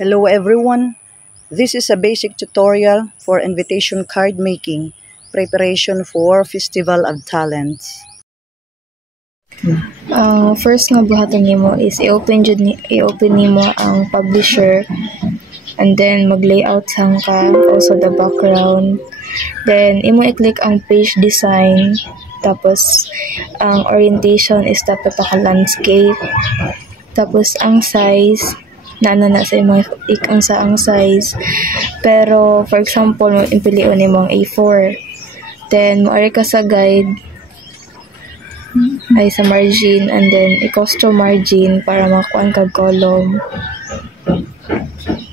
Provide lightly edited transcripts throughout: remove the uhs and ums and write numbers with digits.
Hello everyone. This is a basic tutorial for invitation card making, preparation for Festival of Talents. First nga buhaton nimo is i-open nimo ang publisher, and then mag-layout sang ka, also the background. Then imo i-click ang page design, tapos ang orientation is dapat ka landscape. Tapos ang size na sa imong ang size, pero for example impilion nimo ang A4. Then moari ka sa guide ay sa margin, and then i-custom margin para makuan kag column.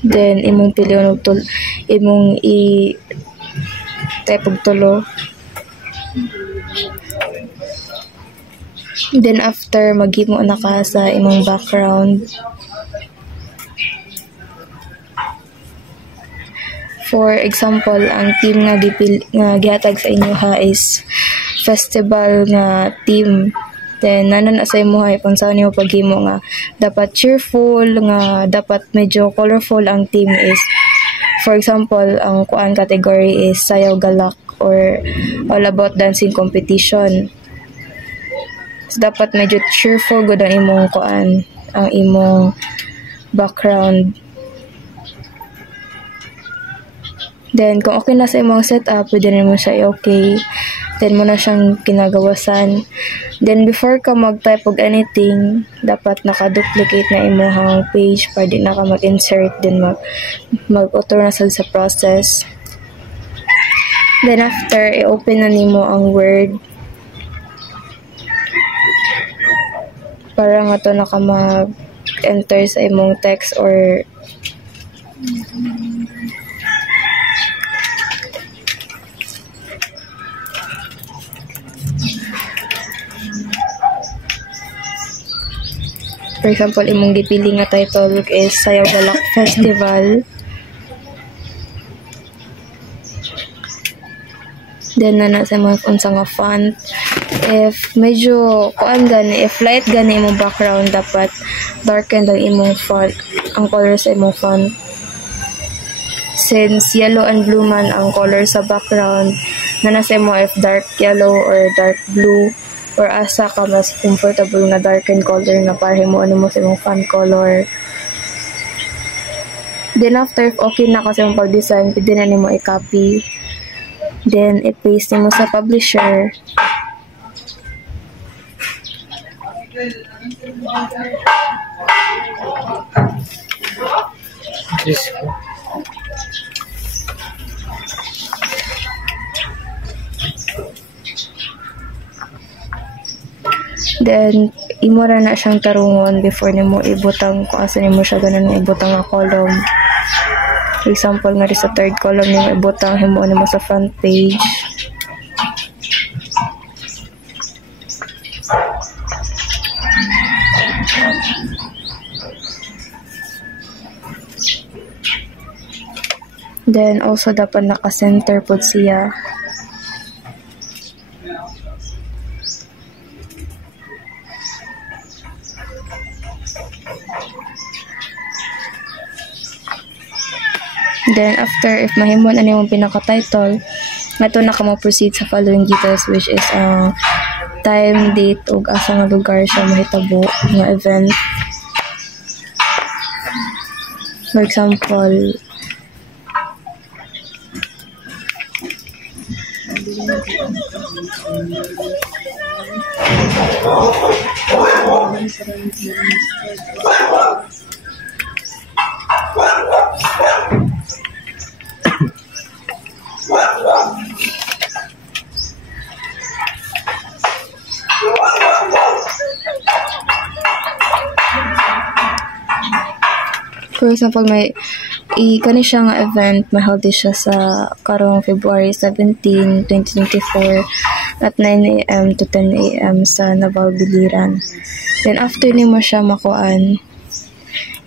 Then imong pilion og imong type og tulo. Then after maghimo na ka sa imong background. For example, ang team nga gihatag sa inyo is festival nga team. Then nanan sa imo kung saan niyo paghimo nga dapat cheerful, nga dapat medyo colorful ang team is. For example, ang kuan category is sayaw galak or all about dancing competition. So, dapat medyo cheerful gud ang imong kuan, ang imong background. Then, kung okay na sa imong setup, pwede rin mo siya i-okay. Then, mo na siyang kinagawasan. Then, before ka mag-type of anything, dapat naka-duplicate na imong page para di na ka mag-insert. Then, mag-auto na sa process. Then, after, i-open na nimo ang Word. Para nga to naka mag-enter sa imong text or for example, imong gipili nga title is Sayaw Galak Festival. Then, na sa mga unsa nga font. If medyo if light gani imong background, dapat darken lang imong font, ang color sa imong font. Since yellow and blue man ang color sa background, na sa mo if dark yellow or dark blue, or asa ka mas comfortable nga darken color nga para mo mo sa imong font color. Then after, if okay na kasi yung pag-design, pwede na nimo i-copy. Then i-paste nimo sa publisher. Then, imo ra na siyang tarungon before nimo ibutang kung asa nimo siya ganun ibutang nga column. For example, nga sa third column nimo ibutang himo nimo sa front page. Then, also dapat naka-center po siya. Then, after, if mahimon ano yung pinaka-title, ito na ka mo-proceed sa following details, which is time, date, o asa nga lugar siya mahitabo ng event. For example, may kani siya nga event, maheld siya sa karong February 17, 2024 at 9 AM to 10 AM sa Naval Biliran. Then after nimo siya makuan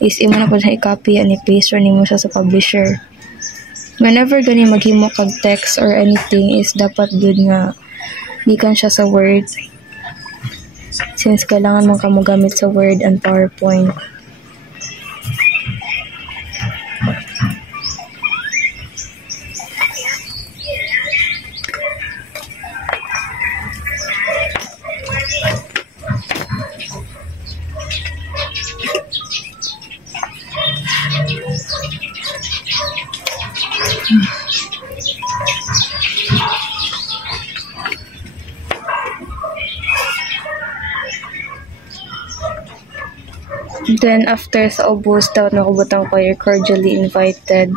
is imo na pud i-copy and i-paste nimo siya sa publisher. Whenever gani maghimo kag text or anything is dapat good nga gikan siya sa Word, since kailangan man kamo gamit sa Word and PowerPoint. Then, after sa ubos, dapat nakabutang ko, you're cordially invited.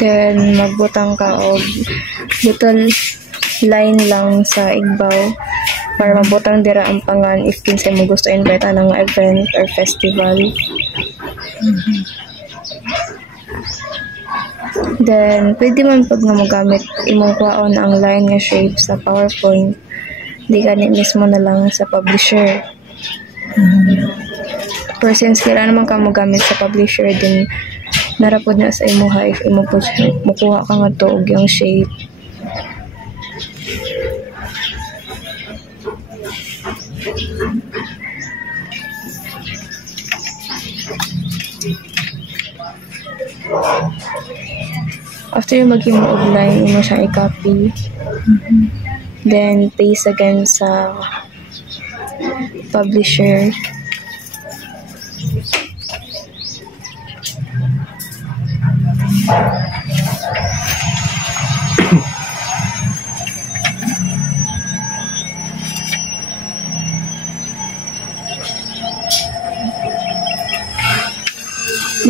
Then, magbutang ka og little line lang sa igbaw para mabutang dira ang pangan if kinsay mo gusto invite anang event or festival. Then, pwede man pag nga magamit imong kwaon ang line nga shape sa PowerPoint. Di ka mismo na lang sa publisher. Pero since kailangan naman ka magamit sa publisher, din narapod na sa imuha if imo po makuha ka nga to og yung shape. After yung mag-imo og line, imo siyang i-copy. Then, paste again sa publisher.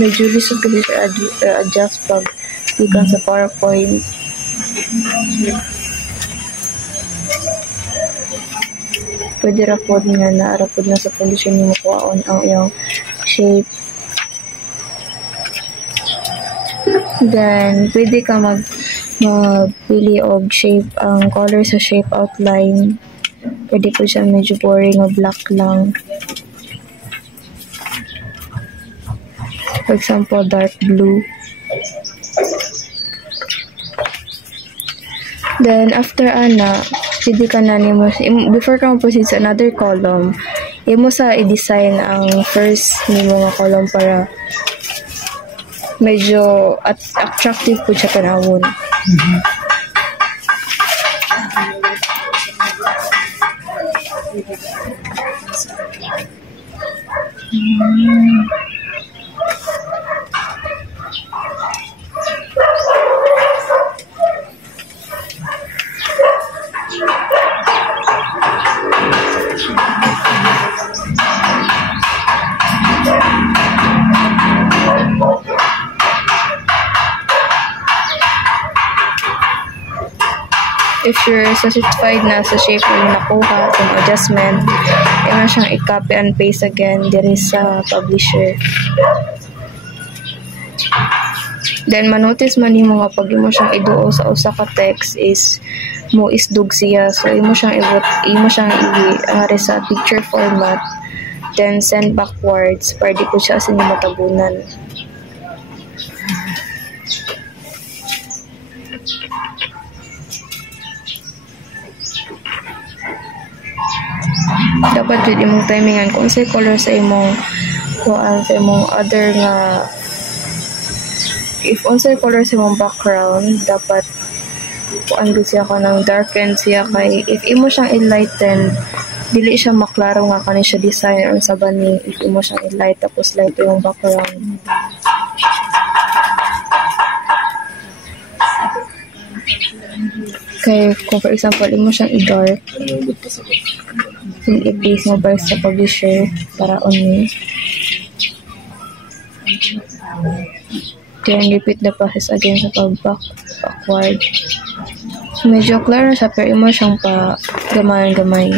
Medyo lisod kasi siya adjust pag ikan sa PowerPoint. Pwede rapod nga na rapod na sa condition yung makuhaon ang iyong shape. Then, pwede ka magpili og shape, ang color sa shape outline. Pwede po siya medyo boring o black lang. For example, dark blue. Then, after ana, pwede ka na nimo, before ka proceed sa another column, imo sa i-design ang first nimo nga column para medyo attractive po siya tanawon. If you're satisfied na sa shape na nakuha, sa adjustment, kaya siyang i-copy and paste again diri sa publisher. Then, manotice man nimo nga pag imo siyang iduo sa usa ka text is mo isdug siya. So, imo siyang i-angari sa picture format. Then, send backwards para di po siya sa inyo matabunan. Dapat yun imong timingan kung sa color sa imong other nga if unsay color sa imong background, dapat kuan gud siya kanang darken siya kay if imo siyang enlighten dili siya maklaro nga kani siya design or sa bani if imo siyang i-light tapos light yung background. Kaya kung for example imo siyang i-dark, i-paste mo ba sa publisher para on me. Then repeat the process again sa backward. So, medyo clear na siya pero imo siyang pa gamay-gamay.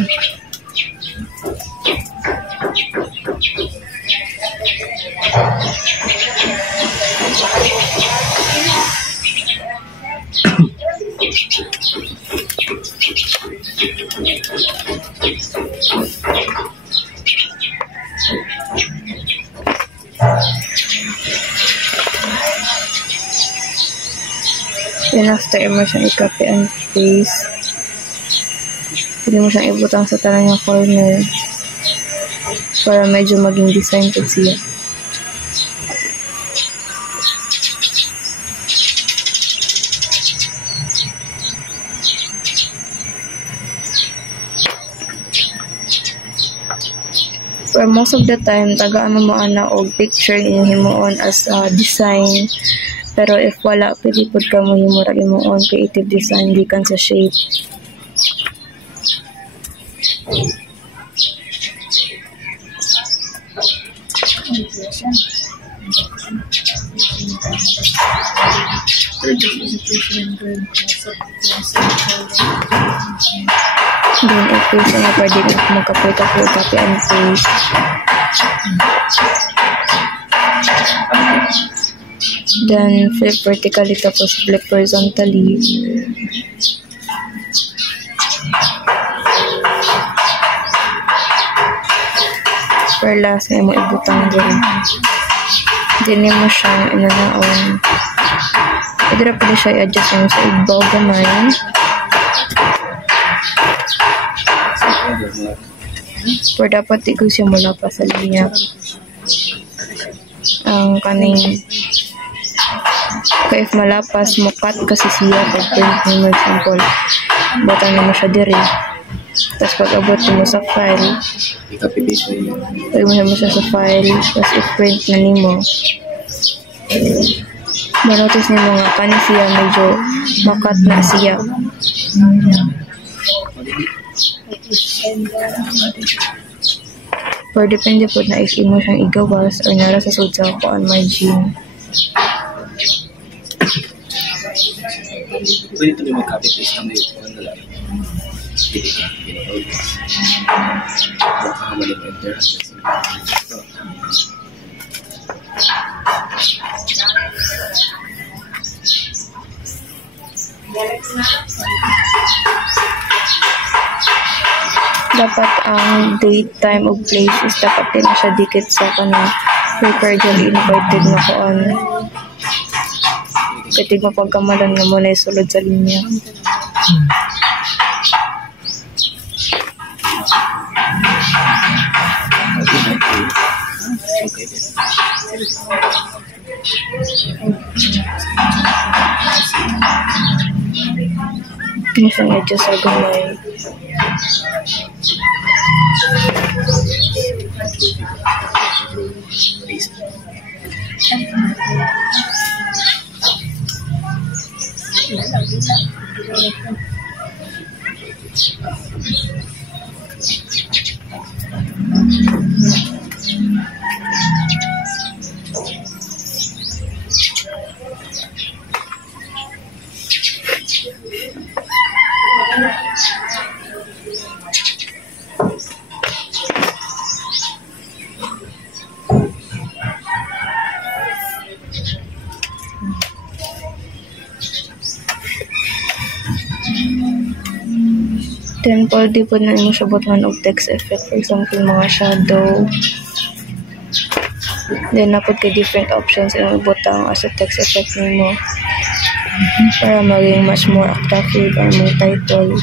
Then after mo siyang i-copy and paste. Pwede mo siyang ibutang sa tanan ng corner para medyo maging design po siya. For most of the time, tagaan mo ana og picture inyong himuon as design. Pero if wala, pwede po ka mo himura himuon creative design gikan sa shape. Then, i-paste na pwede magkapoy-kapoy, copy and paste. Then, flip vertically tapos flip horizontally. For last, ay mo ibutang din. Then, mo siyang inanaon. Pwede na pwede siya i-adjust mo sa ibaw gamay. Pero dapat ikaw siya mula pa sa linya. Ang kaning kaya if malapas mo cut kasi siya pag print mo example butang mo siya diri tapos pag abot mo sa file pag mo siya sa file tapos i-print na nimo manotice nimo nga kani siya medyo makat na siya. Pero depende po na if imo siyang igawas or nara sa sud sa kuan margin. Pwede ito may mag-copy paste na may kuan na lang. Pwede ka, baka kamali mo enter. Dapat ang date, time, o place is dapat din siya dikit sa kanang paper dyan invited na kuan. Pwede mo pagkamalan nga muna isulod sa linya. Hindi siya adjust sa gamay. Then, pwede po na mo siya butuhan og text effect. For example, mga shadow. Then, napod ka different options yung butang as a text effect mo para maging much more attractive ang mga title.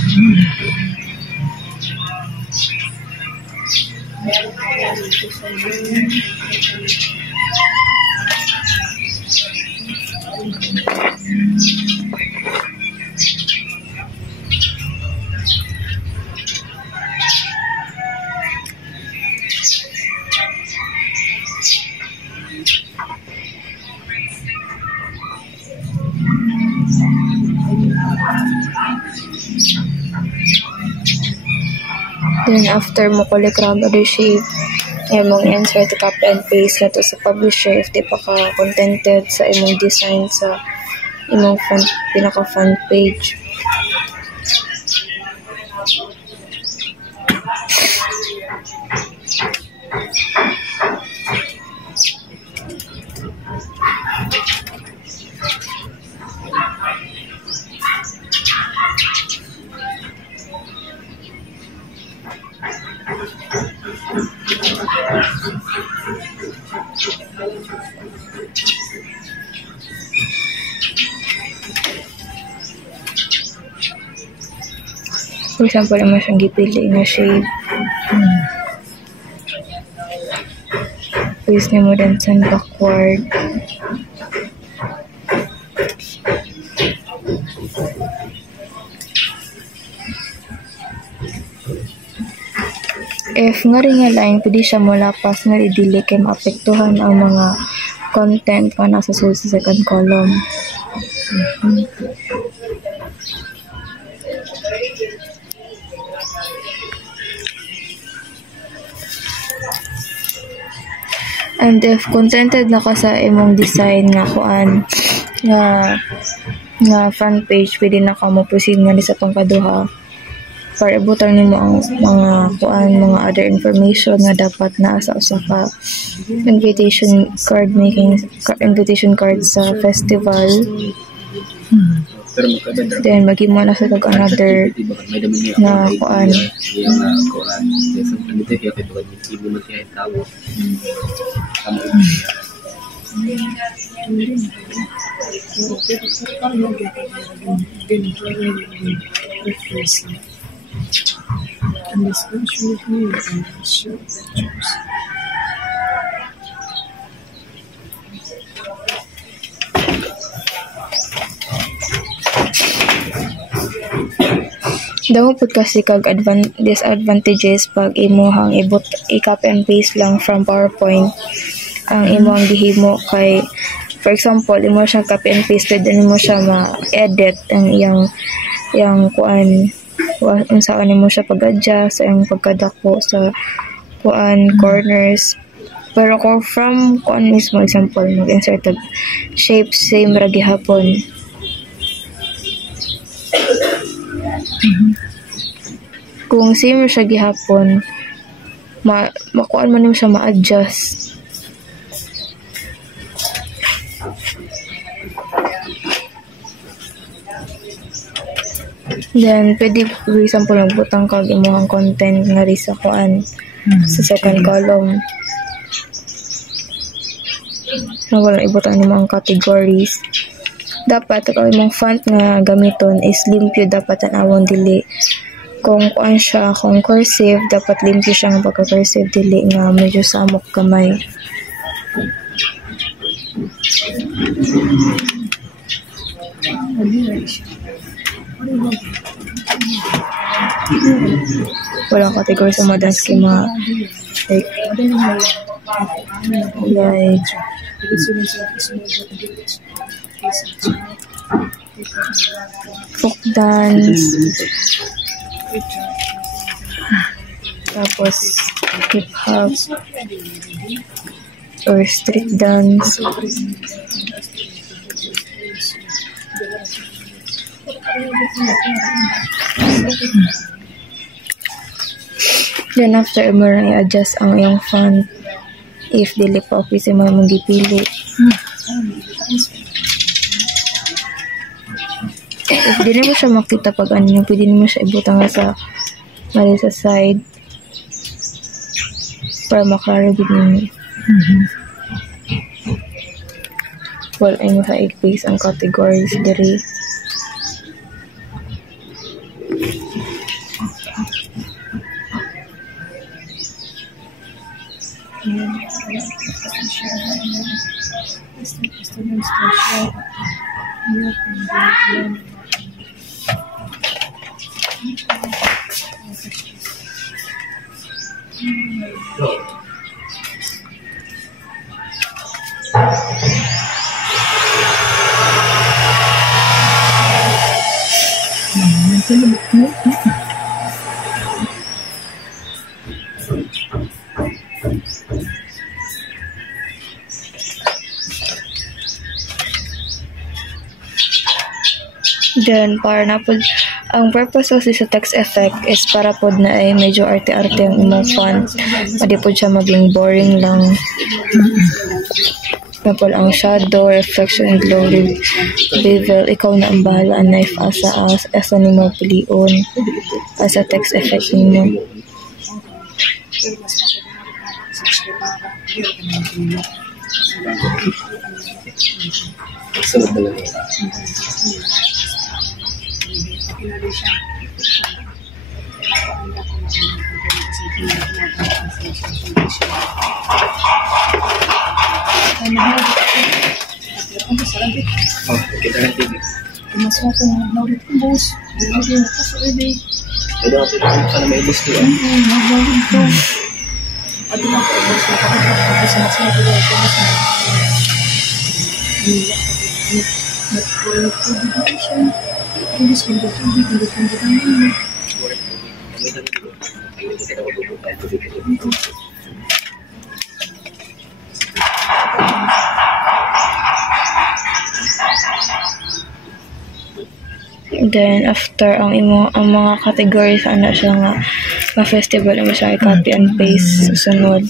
Then, after mo collect round other shape, mong insert to copy and paste na to sa publisher if di pa ka contented sa imong design sa imong pinaka-front page. For example, mo siyang gipili na shade. Paste nimo din sa backward. If nga rin nga line, pwede siya mulapas nga i-delete kay maapektuhan ang mga content nga nasa sulod sa second column. And if contented na ka sa imong design nga kuan nga front page, pwede na ka mo proceed nga sa tong kaduha para ibutan nimo ang mga kuan, mga other information nga dapat naa sa usa ka invitation card sa festival. Then maghimo na sa another na kuan. Daw pud kasi kag disadvantages pag imuhang i-copy and paste lang from PowerPoint ang imong gihimo kay, for example, imo siya copy and paste, din mo siya ma-edit ang iyang kuan, unsaan mo siya pag-adjust ang pagkadako sa kuan corners. Pero kung from kuan mismo, example, mag-insert tag shape same ra gihapon. Kung same siya gihapon, makuan man mo siya ma-adjust. Then pwede, for example, nagbutang kag imong content nga ri sa kuan sa second column. Wala ibutang nimo ang categories. Dapat kung imong font nga gamiton is limpyo, dapat tanawon dili. Kung kuan siya, kung cursive, dapat limpyo siya nga pagka-cursive, dili nga medyo samok kamay. Walang category sa mga dance schema. Like folk dance, tapos hip hop or street dance. Then after mo lang i-adjust ang iyong font if dili pa okay sa mga mong gipili. If dili mo siya makita pag ano, pwede mo siya ibutang sa mali sa side para maklaro gid ninyo. Well, ay mo sa i-paste ang categories diri. Then, para na po, ang purpose kasi sa text effect is para po na ay medyo arte-arte ang imong font. Hindi po siya maging boring lang. Example, ang shadow, reflection, and glow, bevel, ikaw na ang bahala na if asa ni mo pilion as a text effect nimo. Sunod na lang. ng TV. Mas mo kung nag-download ko, boss. Hindi na pa sa ebe. Pwede ako pinapin ka na may list ko. Nag-download ko. At di lang ko, boss. Nakakapag ko sa nasa ko. Boss na. Nag-download ko dito siya. Hindi ko dito. Hindi ko dito. Then after ang mga categories ana siya nga festival mo siya copy and paste susunod.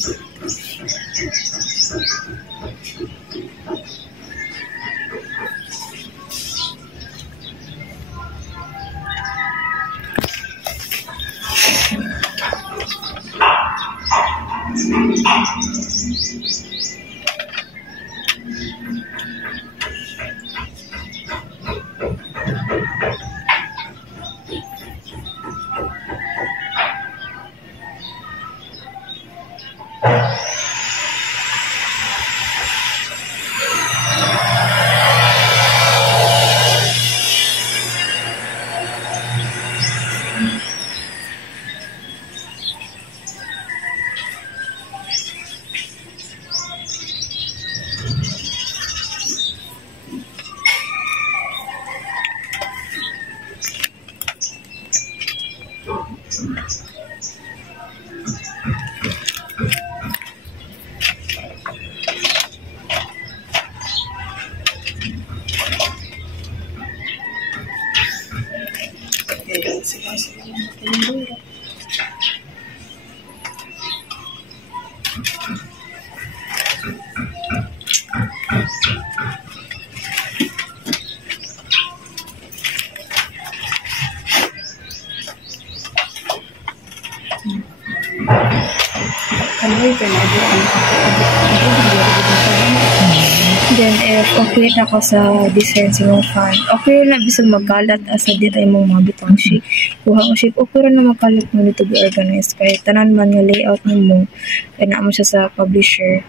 Then if okay na ko sa design sa mong fan, okay na bisag magkalat asa di tayo mong mabitang shape. Kuha mo shape, okay na magkalat mo dito be organized kaya tanan man nga layout mo kaya na mo siya sa publisher.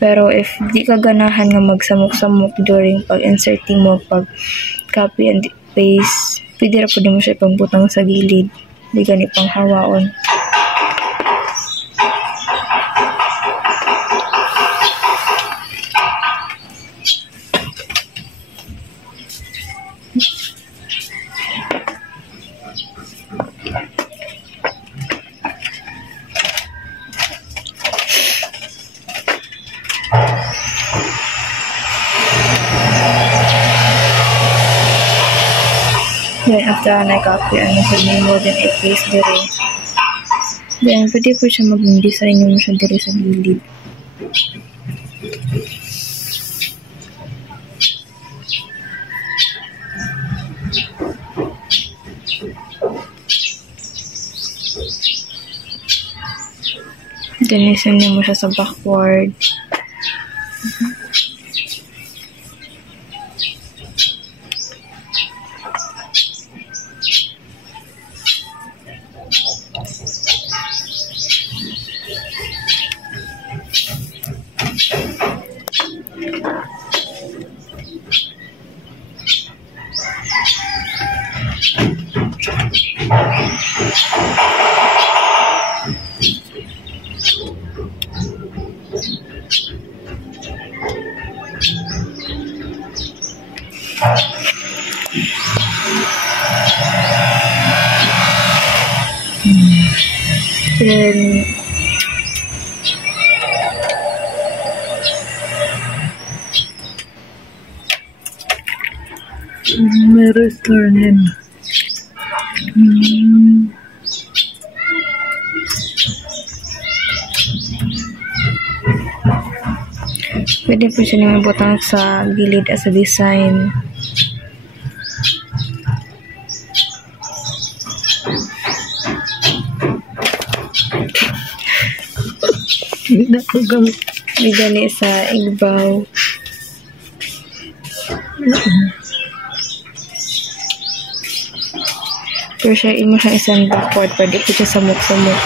Pero if di ka ganahan nga magsamok-samok during pag-inserting mo, pag copy and paste, pwede ra po mo siya pagbutang sa gilid. Di gani pang hawaon. Then after na-copy, sa memo, then i-paste dire. Then pwede po siya mag-design mo siya dire sa gilid. Then isin mo siya sa backward. Then may restaurant. pwede po siya naman butang sa gilid as a design. Bigani sa igbaw. Pero siya imo siya isang backward, pwede po siya samok-samok.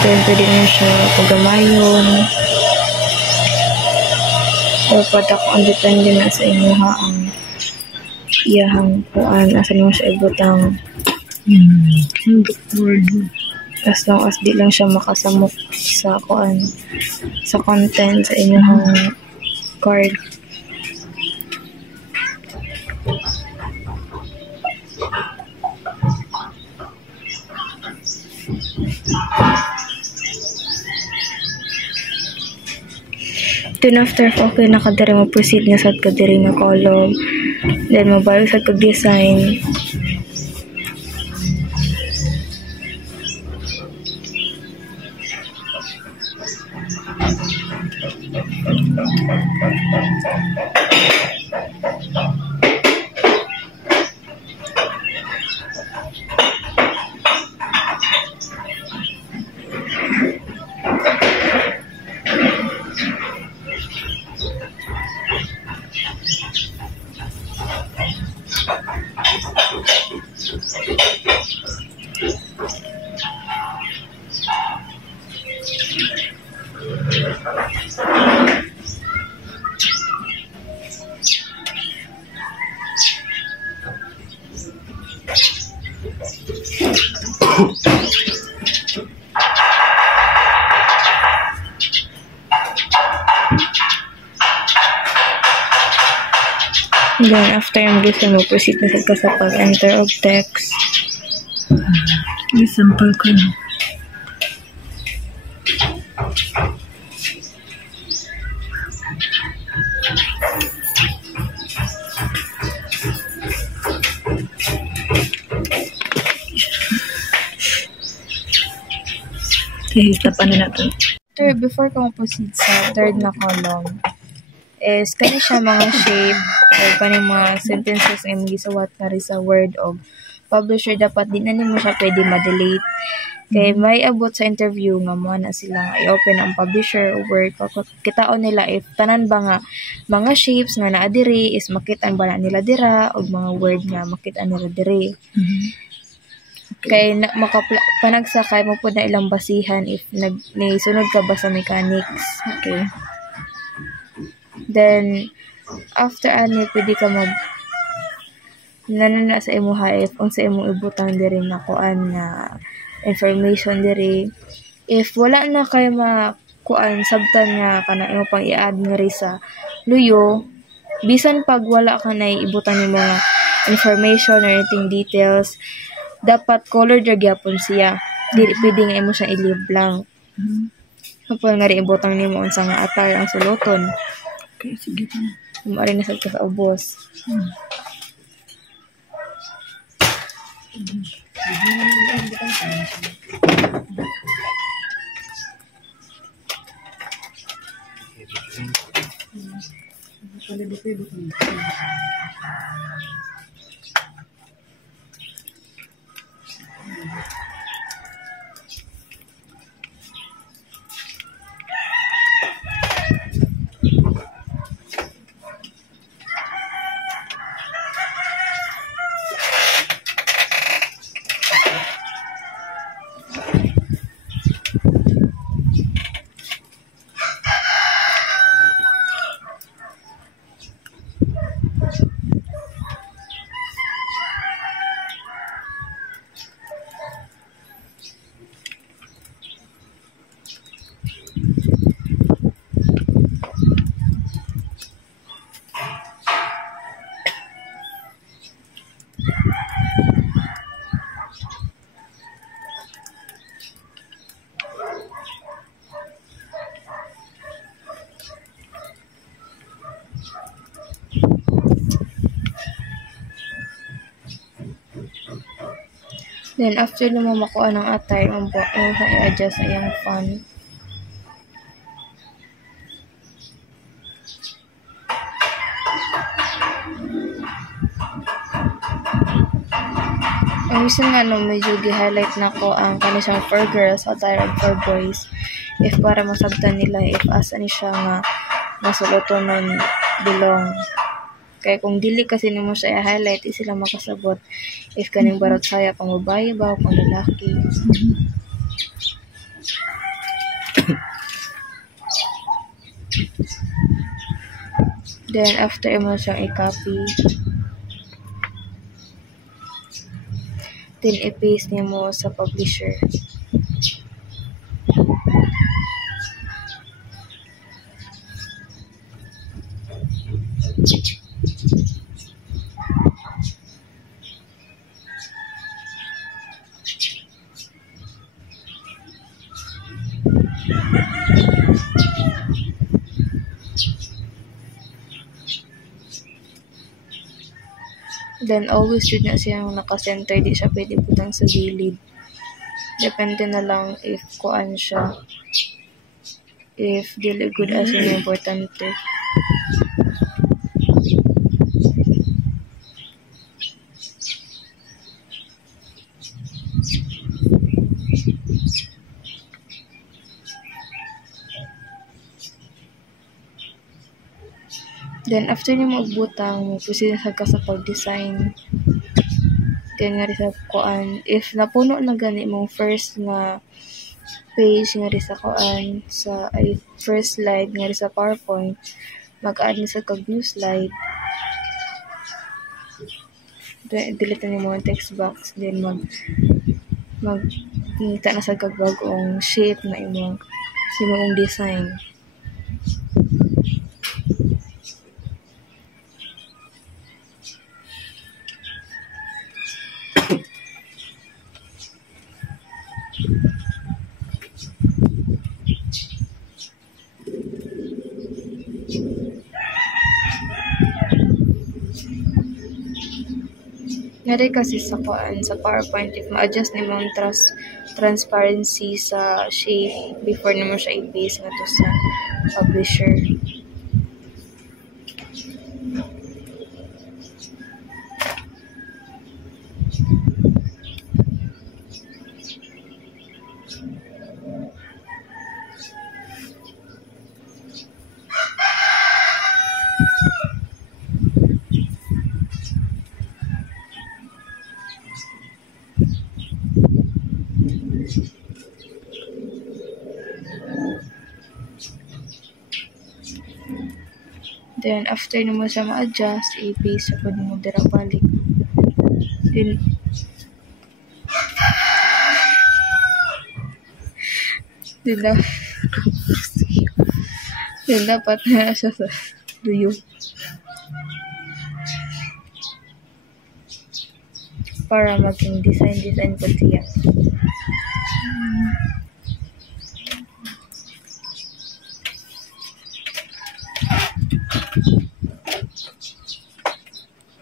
Then pwede na siya pagamayon. Dapat ako ang depende na sa inyo ha ang iyahang kuan asa nimo siya ibutang. As long as di lang siya makasamok sa kuan sa content sa inyong card. Then after okay na kadiri mo proceed na sad kadiri nga column. Then mabalik sa pag-design. Then, after yung gusto mo, proceed na ka sa pag-enter of text. I-sample ko na. Okay, tapan na natin. Before ka mo-proceed sa third na column, is kani siya mga shape or kani mga sentences nga gisawat na rin sa word of publisher, dapat di na nimo siya pwede ma-delete. Kay may abot sa interview nga mo na sila nga i-open ang publisher o word, kitaon nila if tanan ba nga mga shapes nga naa diri is makitaan ba na nila dira o mga word nga makitaan nila diri. Kay panagsakay mo po na ilang basihan if nisunod ka ba sa mechanics. Okay. Then, after pwede ka nanana sa imo if kung sa imong ibutang diri na kuan na information diri. If wala na kay makuan sabtan nga kana imo pang i-add nga ri sa luyo, bisan pag wala ka na ibutang ni mga information or anything details, dapat color drag yapon siya. Dili pwede nga imo siya i-leave blank. Kapag nga rin ibutang nimo unsa nga attire ang suluton. Okay, sige pa na. Mari na sad ka sa ubos. Then, after na mo makuha ng attire, mo sa i-adjust sa iyang font. Ang reason nga medyo gi-highlight na ko ang kanisang for girls attire and for boys. If para masabtan nila if asa ni siya nga masuluton nun belong. Kaya kung dili kasi nimo siya i-highlight, sila makasabot if kaning barot saya pang babae ba o pang lalaki. Then after mo siyang i-copy, then i-paste nimo sa publisher. Then always yun na siyang naka-center, di siya pwede butang sa gilid. Depende na lang if kuan siya, if dili good as yung importante. Then after niyo magbutang, proceed na ka sa pag-design. Then nga rin sa kuan, if napuno na gani mong first nga page nga rin sa kuan, sa first slide nga rin sa PowerPoint, mag-add na sa kag new slide. Then delete niyo mo ang text box, then magngita na sa kag bagong shape na imong design. Ngari kasi sa kuan, sa PowerPoint, if ma-adjust ni mong transparency sa shape before nimo siya i-paste nga to sa publisher. Then, after nimo siya ma-adjust, i-paste sa mo dira balik. Then dapat na siya sa duyo. Para maging design pa siya.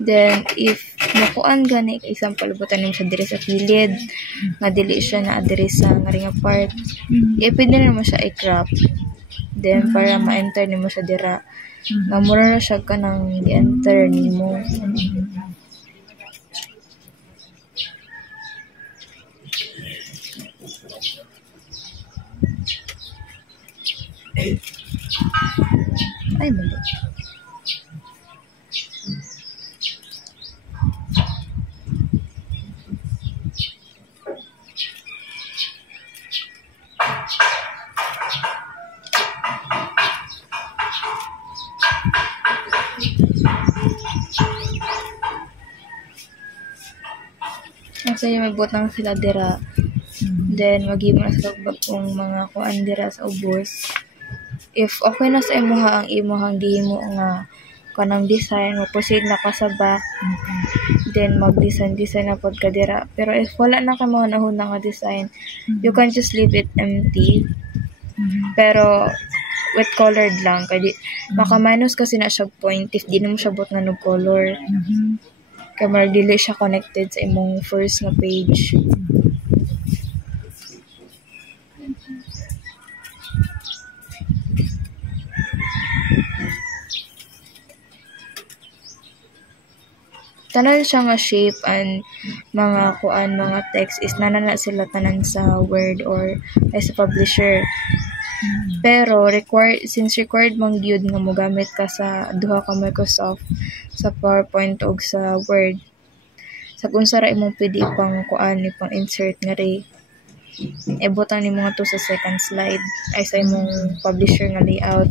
Then, if nakuan gani, example, butan nimo siya diri sa kilid, nga dili siya na diri sa nga ring part, pwede na mo siya i-crop. Then, para ma-enter nimo siya dira, nga mura na siya ka nang i-enter nimo. Ay, mali. Kasi may butang sila dira. Then, mag-ibo na sa bagong mga kuan dira sa ubos. If okay na sa imuha ang imuhang gihimo nga kanang design, mo-proceed na ka sa back. Then, mag-design na pod ka dira. Pero if wala na ka mga nahuna nga design, you can just leave it empty. Pero, with colored lang. Kaya maka-minus kasi na siya point if di na mo siya bot nga color. Kaya mag-delay siya connected sa imong first nga page. Tanan siya nga shape and mga kuan, mga text is nanana sila tanan sa Word or sa publisher. Pero since required mang gyud nga mogamit ka sa duha ka Microsoft, sa PowerPoint o sa Word, sa kung sara imong pwede ipang kuan, ipang insert nga rin, ibutan ni mga to sa second slide ay sa imong publisher nga layout.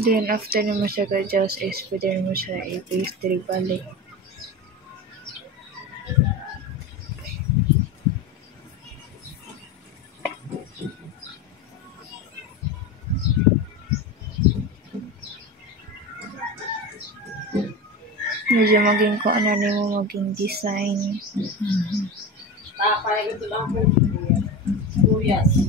Then, after naman siya ka-adjust is pwede naman siya i-paste diri balik. Medyo maging kung ano na mo maging design. Kaya ito lang po. Kuyas.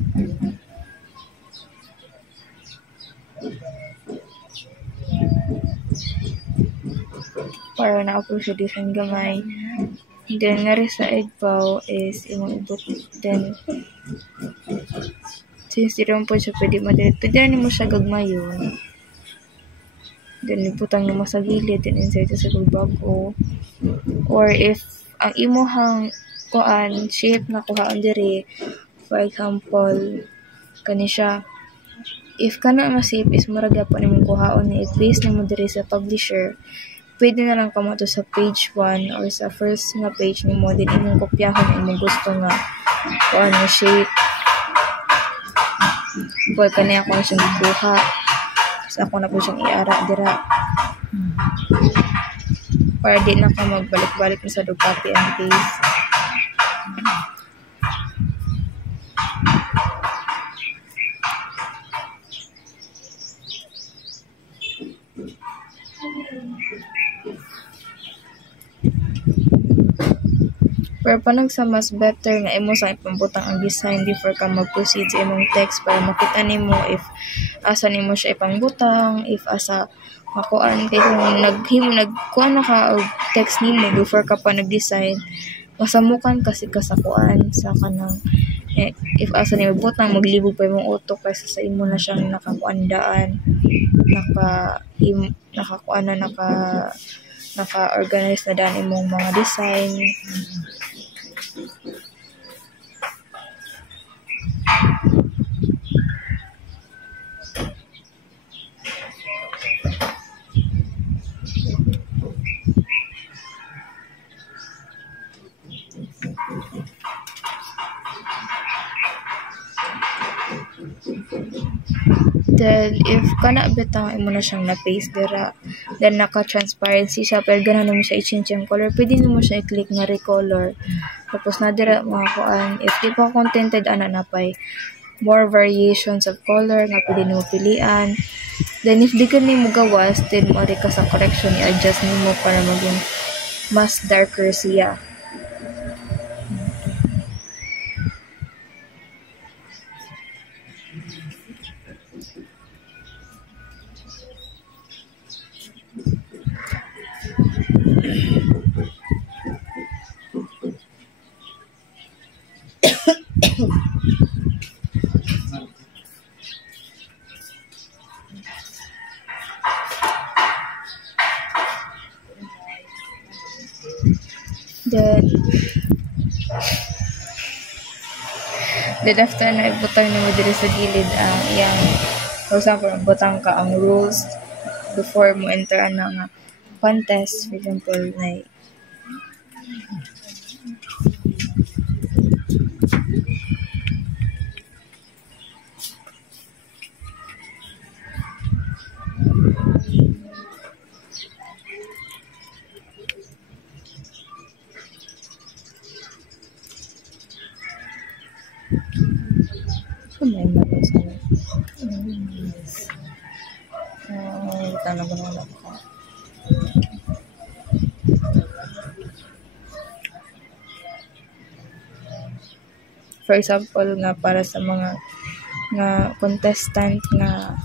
Para na-upload siya design gamay. Then, nga sa egpaw is imong ibut. Then, since di naman po siya pwede madiret, pwede rin mo siya gagmayon. Then, ibutang mo sa gilid, then insert sa bago. Or if, ang imuhang kuan shape na kuhaan diri, for example, kani siya, if kana ma-shape is maraga po nimong kuhaon ni i-paste nimo diri sa publisher, pwede na lang kamo to sa page 1 or sa first nga page nimo, din imong kopyahon imong gusto nga kuan nga shape. Pwede kani ako na siyang ikuha. Tapos ako na po siyang i-ara dira. Para di na ka magbalik-balik na sa copy and paste. Pero panag sa mas better nga imo sa ipambutang ang design before ka mag-proceed sa imong text para makita nimo if asa nimo siya ipangbutang, if asa makuan kay kung nagkuan na ka og text nimo before ka pa nag-design, masamukan kasi kasakuan sa kanang if asa nimo butang maglibog pa imong utok kaysa sa imo na siyang nakakuandaan, naka-organize na daan imong mga design. Then, if kana bitang imo na siyang na-paste dira, then naka-transparency siya, pero ganahan mo siya i-change yung color, pwede mo siya i-click na recolor. Tapos na dira mga kuan, if di pa contented, na pay more variations of color nga pwede mo pilian. Then, if di ka nimo gawas, then mo ka sa correction, i-adjust nimo para maging mas darker siya. Then after na ibutang nimo diri sa gilid ang iyang, for example, butang ka ang rules before mo enter nga contest, for example, na for example nga para sa mga nga contestant nga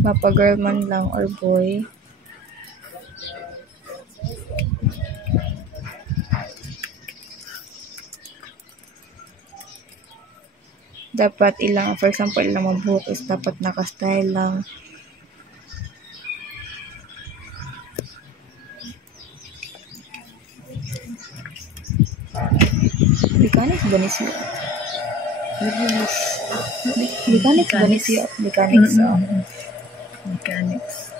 mapa girl man lang or boy, dapat ilang, for example, ilang mabuhok is dapat naka-style lang. Mechanics ba ni siya? Mechanics ba ni siya? Mechanics. Mechanics.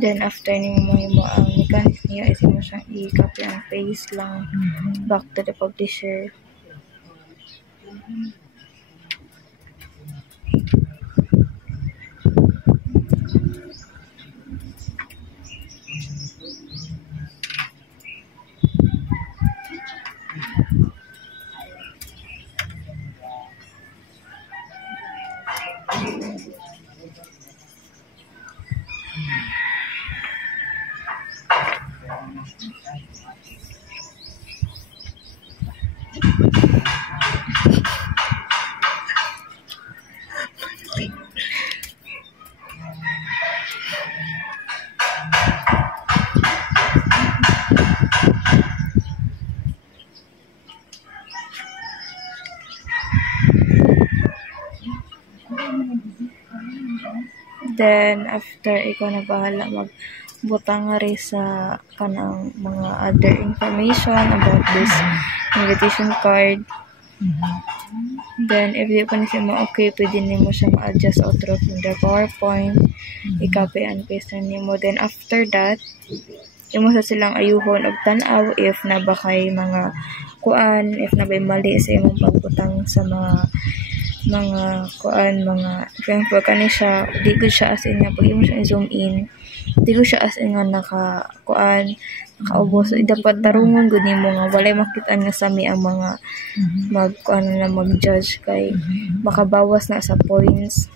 Then after nimo mo ang mechanics niya is mo siyang i-copy ang paste lang back to the publisher. Then after ikaw na bahala magbutang nga rin sa kanang mga other information about this invitation card. Then if di pa niya mo okay, pwede nimo siya ma-adjust o through the PowerPoint, i-copy and paste na nimo. Then after that, imo sa silang ayuhon og tan-aw if na ba kay mga kuan, if na ba mali sa imong pagbutang sa mga kuan, mga example kani siya, di ko siya as in nga pag imo siya zoom in, di ko siya as in nga nakaubos. So, dapat tarungon gud nimo nga walay makitaan nga sami ang mga mag-judge kay makabawas na sa points.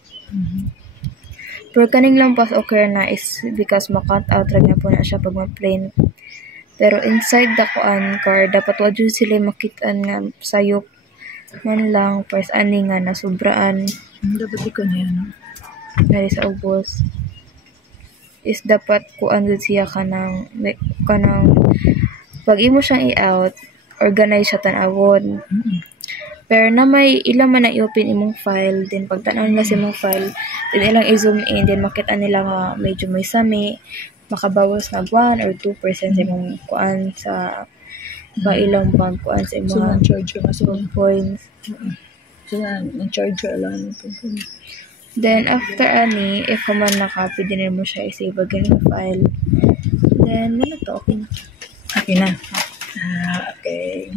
Pero kaning lang pas okay na is because ma-cut out ra na po na siya pag ma-plain. Pero inside the kuan card dapat wa jud sila makitaan nga sayop man lang first ani nga nasubraan. Dapat ikaw na yan. Dahil sa ubos is dapat kuan gud siya kanang pag imo siyang i-out, organize siya tan-awon. Pero na may ilang man na i-open imong file, then pag tanaw nila sa imong file, then ilang i-zoom in, then makita nila nga medyo may sami, makabawas na 1 or 2% sa imong kuan sa ilang pag kuan sa So, imong na-charge yung sa points. So, na-charge yung alam. Then after ani, if ka man naka-copy din mo siya i-save again yung file. Then, ano to? Okay na. Okay na. Okay.